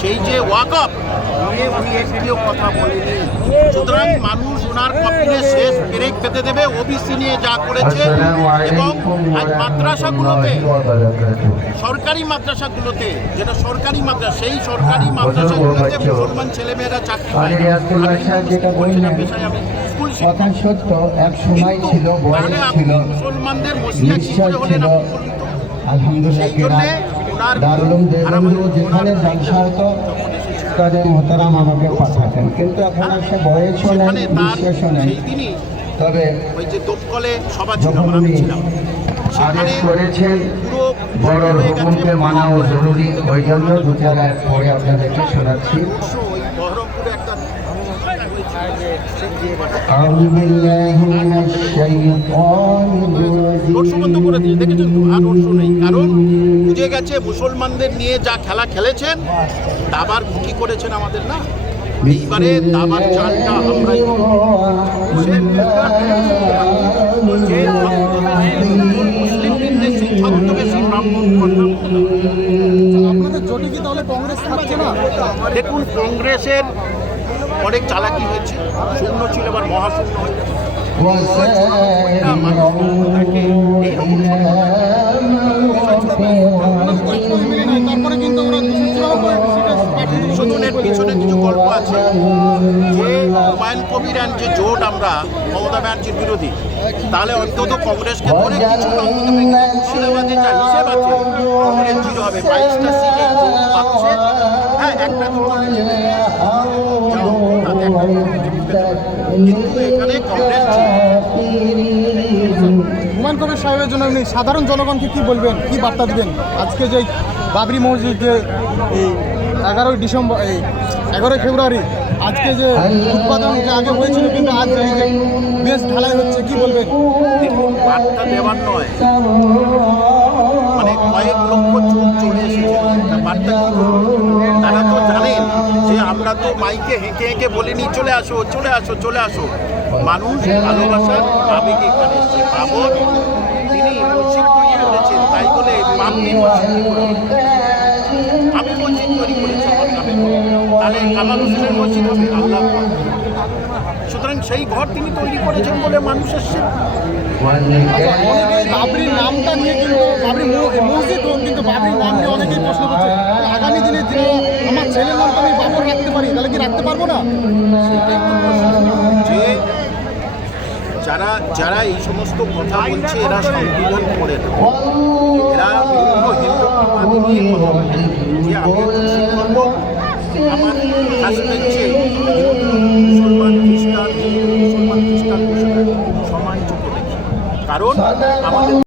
সেই যে ওয়াকফ নিয়ে উনি একটিও কথা বলেনি। সুতরাং মানুষ ওনার কপিলে শেষ ব্রেক পেতে দেবে ওবিসি নিয়ে যা করেছে। এবং আজ মাদ্রাসাগুলোতে, সরকারি মাদ্রাসাগুলোতে, যেটা সরকারি মাদ্রাসা, সেই সরকারি মাদ্রাসাগুলোতে মুসলমান ছেলেমেয়েরা চাকরি পায়। আমি স্কুল শিক্ষক, মুসলমানদের মসিয়া কি করে হলেন সেই জন্যে যেখানে ব্যবসা হতো তাদের মোহতারাম আমাকে পাঠাতেন, কিন্তু এখন সে বয়সও নেই, বিশ্বাসও নেই। তবে ওই যে দমকলে সভা ছিল, আদেশ করেছেন বড় হুকুমকে মানাও জরুরি, ওই জন্য দু জায়গায় পরে আপনাদেরকে শোনাচ্ছি। কারণ বুঝে গেছে মুসলমানদের নিয়ে যা খেলা খেলেছেন, দাবার খুঁটি করেছেন আমাদের না। এইবারে দাবার চালটা আমরাই দেখুন, কংগ্রেসের অনেক চালাকি হয়েছে, শূন্য ছিল এবার মহাশূন্য হয়েছে। সংশোধনের পিছনে কিছু গল্প আছে যে হুমায়ুন কবির অ্যান্ড যে জোট আমরা মমতা ব্যানার্জির বিরোধী, তাহলে অন্তত কংগ্রেসকে ধরে কিছু মুর্শিদাবাদে যা হিসেব আছে কংগ্রেস জিরো হবে। 22টা সিটে জোট পাচ্ছে, হ্যাঁ একটা কিন্তু এখানে কংগ্রেস। হুমায়ুন কবির সাহেবের জন্য আপনি সাধারণ জনগণকে কি বলবেন, কি বার্তা দিবেন? আজকে যে বাবরি মসজিদ যে এই 11ই ফেব্রুয়ারি আজকে যে উৎপাদন যে আগে হয়েছিল, কিন্তু আজ এই যে বেশ ঢালাই হচ্ছে, কি বলবেন? দেখুন, বার্তা দেওয়ার নয়, মানে কয়েক লক্ষ চোখ চলে এসেছে, বার্তা তারা তো জানেন যে আমরা তো মাইকে হেঁকে হেঁকে বলিনি চলে আসো চলে আসো চলে আসো। মানুষ ভালোবাসার আবেগে এখানে এসছে। বাবর তিনি মসজিদ তৈরি করেছেন, তাই বলে বাবরি মসজিদ আমি মসজিদ তৈরি করেছি তাহলে কামাল হোসেনের মসজিদ হবে আল্লাহ। সুতরাং সেই ঘর তিনি তৈরি করেছেন বলে মানুষ এসছে। বাবরির নামটা নিয়ে কিন্তু বাবরি মসজিদ, কিন্তু বাবরির নাম নিয়ে অনেকেই প্রশ্ন করছে আগামী দিনে যে আমার ছেলের নাম আমি বাবর রাখতে পারি, তাহলে কি রাখতে পারবো না? যে যারা যারা এই সমস্ত কথা বলছে এরা সংবিধান পড়ে না, এরা হিন্দু নিয়ে কথা বলে যে আমি আমার হাজবেন্ডে মুসলমান খ্রিস্টান বসে সমাজ চোখে দেখি। কারণ আমাদের